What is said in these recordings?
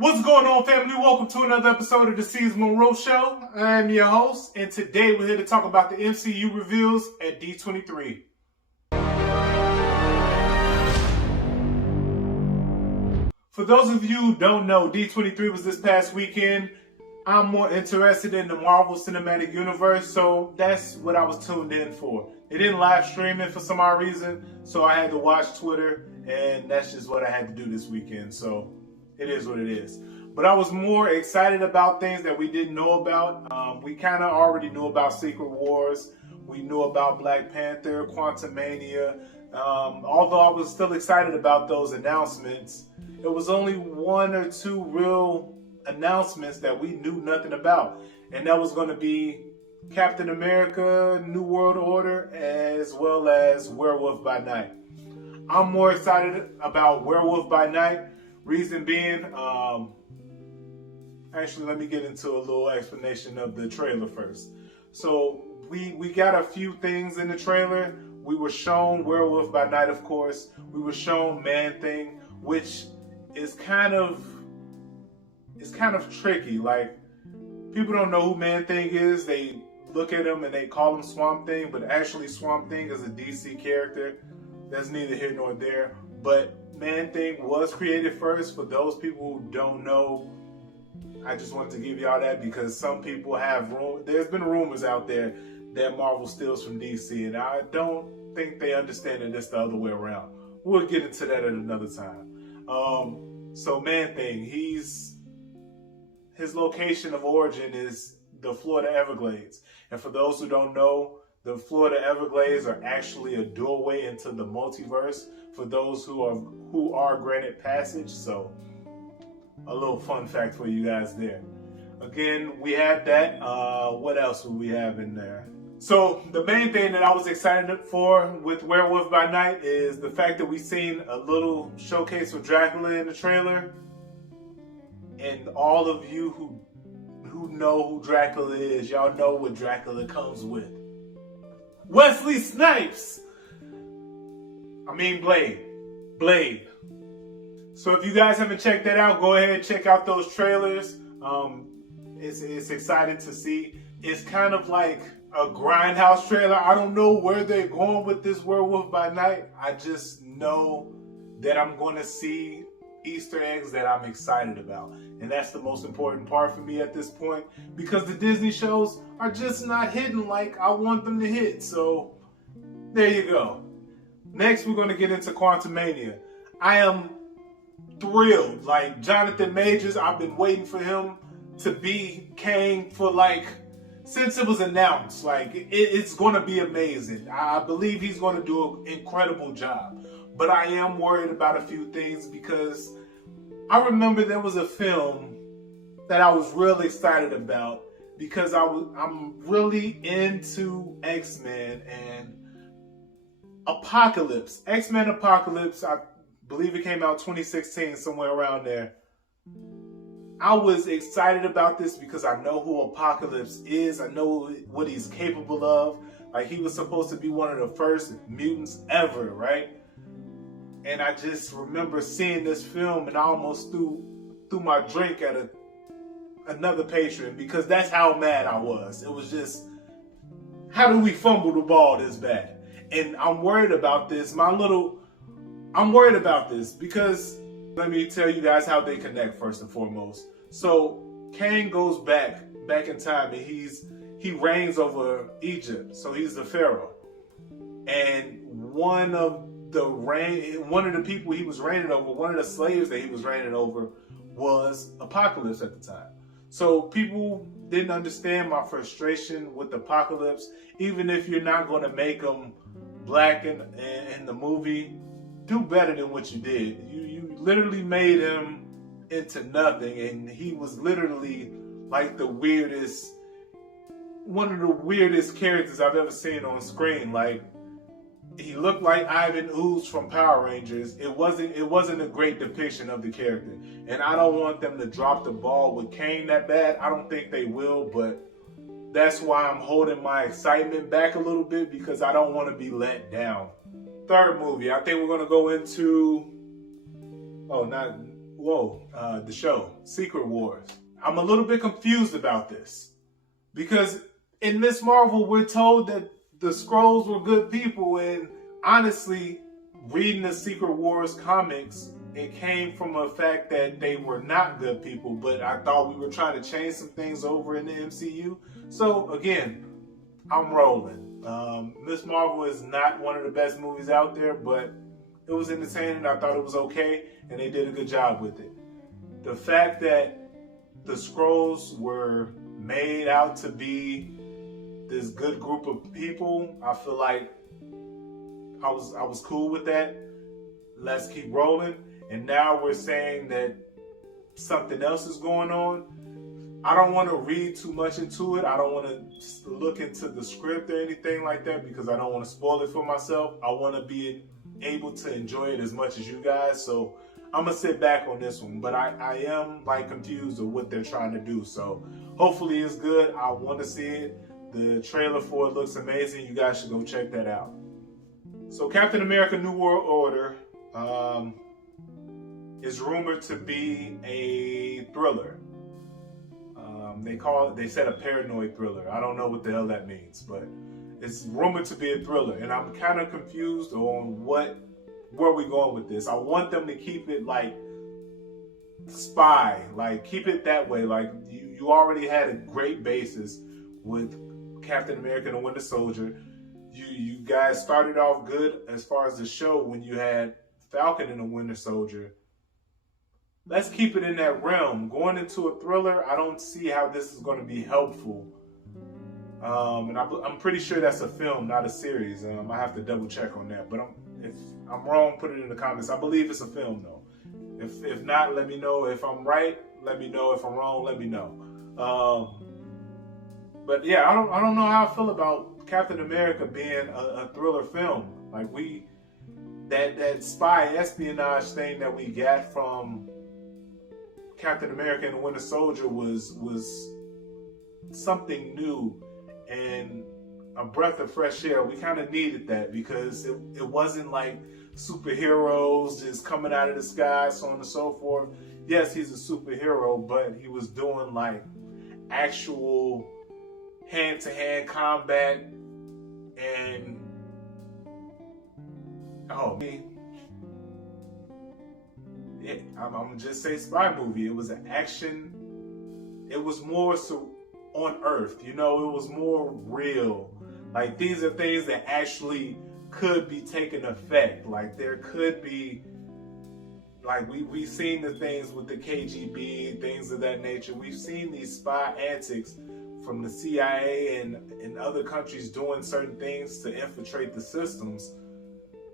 What's going on, family? Welcome to another episode of the Seez Monroe Show. I'm your host, and today we're here to talk about the MCU reveals at D23. For those of you who don't know, D23 was this past weekend. I'm more interested in the Marvel Cinematic Universe, so that's what I was tuned in for. They didn't live stream it for some odd reason, so I had to watch Twitter, and that's just what I had to do this weekend, so it is what it is. But I was more excited about things that we didn't know about. We kind of already knew about Secret Wars. We knew about Black Panther, Quantumania. Although I was still excited about those announcements, it was only one or two real announcements that we knew nothing about. And that was going to be Captain America, New World Order, as well as Werewolf by Night. I'm more excited about Werewolf by Night. Reason being, actually, let me get into a little explanation of the trailer first. So we got a few things in the trailer. We were shown Werewolf by Night, of course. We were shown Man-Thing, which is kind of tricky. Like, people don't know who Man-Thing is. They look at him and they call him Swamp Thing, but actually Swamp Thing is a DC character. That's neither here nor there. But Man-Thing was created first. For those people who don't know, I just wanted to give y'all that because some people have there's been rumors out there that Marvel steals from DC, and I don't think they understand that it's the other way around. We'll get into that at another time. So Man-Thing, his location of origin is the Florida Everglades. And for those who don't know, the Florida Everglades are actually a doorway into the multiverse for those who are granted passage. So a little fun fact for you guys there. Again, we have that. What else would we have in there? So the main thing that I was excited for with Werewolf by Night is the fact that we seen a little showcase of Dracula in the trailer. And all of you who know who Dracula is, y'all know what Dracula comes with. Wesley Snipes! I mean Blade. So if you guys haven't checked that out, go ahead and check out those trailers. It's exciting to see. It's kind of like a Grindhouse trailer. I don't know where they're going with this Werewolf by Night. I just know that I'm going to see Easter eggs that I'm excited about. And that's the most important part for me at this point, because the Disney shows are just not hitting like I want them to hit. So there you go. Next, we're going to get into Quantumania. I am thrilled. Like, Jonathan Majors, I've been waiting for him to be Kang for since it was announced. It's going to be amazing. I believe he's going to do an incredible job. But I am worried about a few things because I remember there was a film that I was really excited about because I'm really into X-Men and Apocalypse. X-Men Apocalypse, I believe it came out 2016, somewhere around there. I was excited about this because I know who Apocalypse is. I know what he's capable of. Like, he was supposed to be one of the first mutants ever, right? And I just remember seeing this film and I almost threw my drink at another patron because that's how mad I was. It was just, how do we fumble the ball this bad? And I'm worried about this. I'm worried about this because let me tell you guys how they connect first and foremost. So Kang goes back in time and he reigns over Egypt. So he's the pharaoh. And one of the people he was reigning over, one of the slaves that he was reigning over was Apocalypse at the time. So people didn't understand my frustration with Apocalypse. Even if you're not going to make him black in the movie, do better than what you did. You literally made him into nothing, and he was literally like one of the weirdest characters I've ever seen on screen. Like, he looked like Ivan Ooze from Power Rangers. It wasn't a great depiction of the character. And I don't want them to drop the ball with Kane that bad. I don't think they will, but that's why I'm holding my excitement back a little bit because I don't want to be let down. Third movie, I think we're going to go into the show, Secret Wars. I'm a little bit confused about this because in Miss Marvel, we're told that the Skrulls were good people, and honestly, reading the Secret Wars comics, it came from a fact that they were not good people, but I thought we were trying to change some things over in the MCU. So again, I'm rolling. Miss Marvel is not one of the best movies out there, but it was entertaining. I thought it was okay, and they did a good job with it. The fact that the Skrulls were made out to be this good group of people, I feel like I was cool with that. Let's keep rolling. And now we're saying that something else is going on. I don't want to read too much into it. I don't want to look into the script or anything like that because I don't want to spoil it for myself. I want to be able to enjoy it as much as you guys. So I'm going to sit back on this one. But I am like confused of what they're trying to do. So hopefully it's good. I want to see it. The trailer for it looks amazing. You guys should go check that out. So Captain America New World Order is rumored to be a thriller. They said a paranoid thriller. I don't know what the hell that means, but it's rumored to be a thriller. And I'm kind of confused on where we going with this. I want them to keep it like spy, like keep it that way. Like you already had a great basis with Captain America and the Winter Soldier. You guys started off good as far as the show when you had Falcon and the Winter Soldier. Let's keep it in that realm. Going into a thriller, I don't see how this is going to be helpful. And I'm pretty sure that's a film, not a series. I have to double check on that. But if I'm wrong, put it in the comments. I believe it's a film, though. If not, let me know. If I'm right, let me know. If I'm wrong, let me know. But yeah, I don't know how I feel about Captain America being a thriller film. Like that spy espionage thing that we got from Captain America and the Winter Soldier was something new and a breath of fresh air. We kind of needed that because it wasn't like superheroes just coming out of the sky, so on and so forth. Yes, he's a superhero, but he was doing like actual hand-to-hand combat and I'm gonna just say spy movie. It was an action. It was more so on Earth, it was more real. Like these are things that actually could be taking effect. Like there could be, like we've seen the things with the KGB, things of that nature. We've seen these spy antics from the CIA and other countries doing certain things to infiltrate the systems.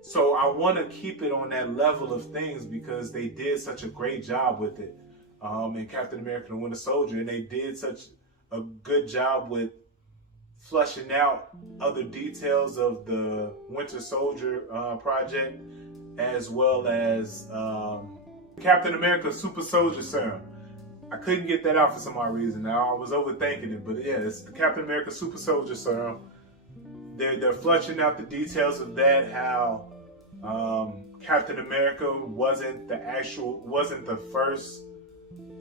So I want to keep it on that level of things because they did such a great job with it in Captain America and the Winter Soldier, and they did such a good job with fleshing out other details of the Winter Soldier project, as well as Captain America Super Soldier Serum. I couldn't get that out for some odd reason. Now I was overthinking it, but yeah, it's the Captain America Super Soldier Serum. They're fleshing out the details of that, how Captain America wasn't the first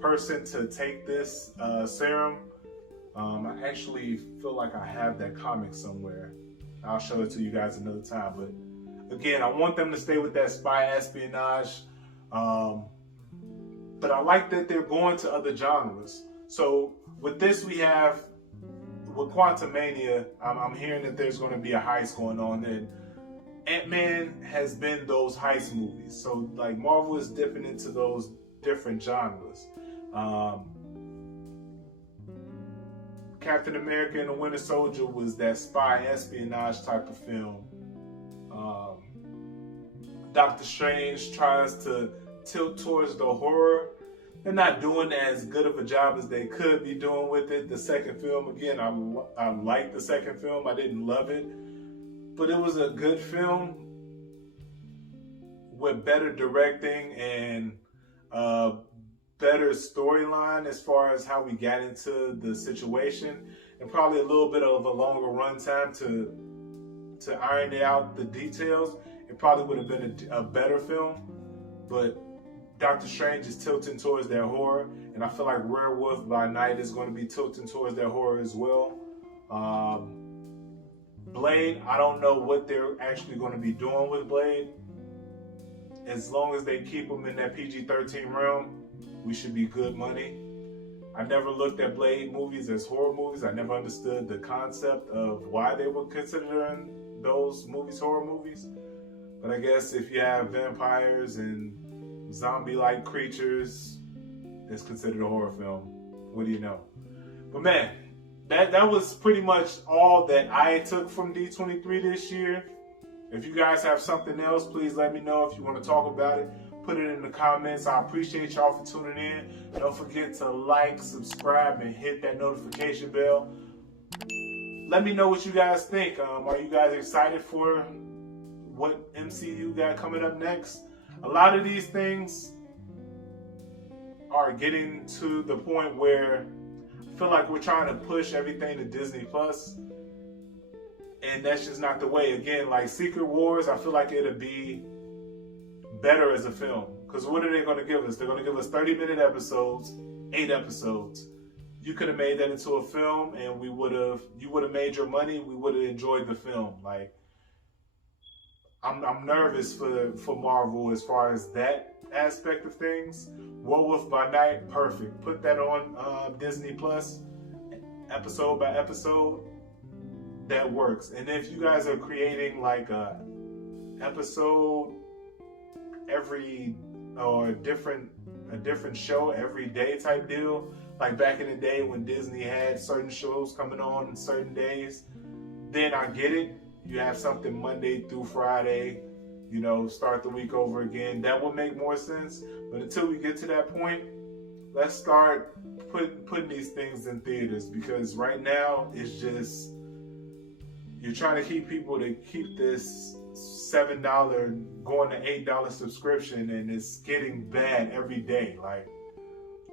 person to take this serum. I actually feel like I have that comic somewhere. I'll show it to you guys another time. But again, I want them to stay with that spy espionage. But I like that they're going to other genres. So with this, with Quantumania, I'm hearing that there's going to be a heist going on, and Antman has been those heist movies. So like Marvel is dipping into those different genres. Captain America and the Winter Soldier was that spy espionage type of film. Doctor Strange tries to tilt towards the horror. They're not doing as good of a job as they could be doing with it. The second film, again, I liked the second film. I didn't love it, but it was a good film with better directing and better storyline as far as how we got into the situation, and probably a little bit of a longer runtime to iron out the details. It probably would have been a better film, but Doctor Strange is tilting towards that horror, and I feel like Werewolf by Night is going to be tilting towards that horror as well. Blade, I don't know what they're actually going to be doing with Blade. As long as they keep him in that PG-13 realm, we should be good money. I never looked at Blade movies as horror movies. I never understood the concept of why they were considering those movies horror movies. But I guess if you have vampires and zombie-like creatures, it's considered a horror film. What do you know? But man, that was pretty much all that I took from D23 this year. If you guys have something else, please let me know. If you want to talk about it, put it in the comments. I appreciate y'all for tuning in. Don't forget to like, subscribe, and hit that notification bell. Let me know what you guys think. Are you guys excited for what MCU got coming up next? A lot of these things are getting to the point where I feel like we're trying to push everything to Disney Plus, and that's just not the way. Again, like Secret Wars, I feel like it'll be better as a film. Because what are they going to give us? They're going to give us 30-minute episodes, 8 episodes. You could have made that into a film, and you would have made your money. We would have enjoyed the film. Like, I'm nervous for Marvel as far as that aspect of things. Werewolf by Night, perfect. Put that on Disney Plus, episode by episode. That works. And if you guys are creating like a episode every or a different show every day type deal, like back in the day when Disney had certain shows coming on certain days, then I get it. You have something Monday through Friday, start the week over again. That would make more sense. But until we get to that point, let's start putting these things in theaters, because right now it's just, you're trying to keep people to keep this $7 going to $8 subscription, and it's getting bad every day. Like,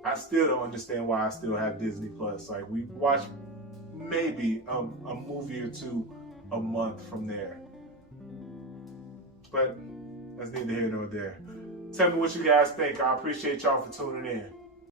I still don't understand why I still have Disney Plus. Like, we watch maybe a movie or two a month from there. But that's neither here nor there. Tell me what you guys think. I appreciate y'all for tuning in.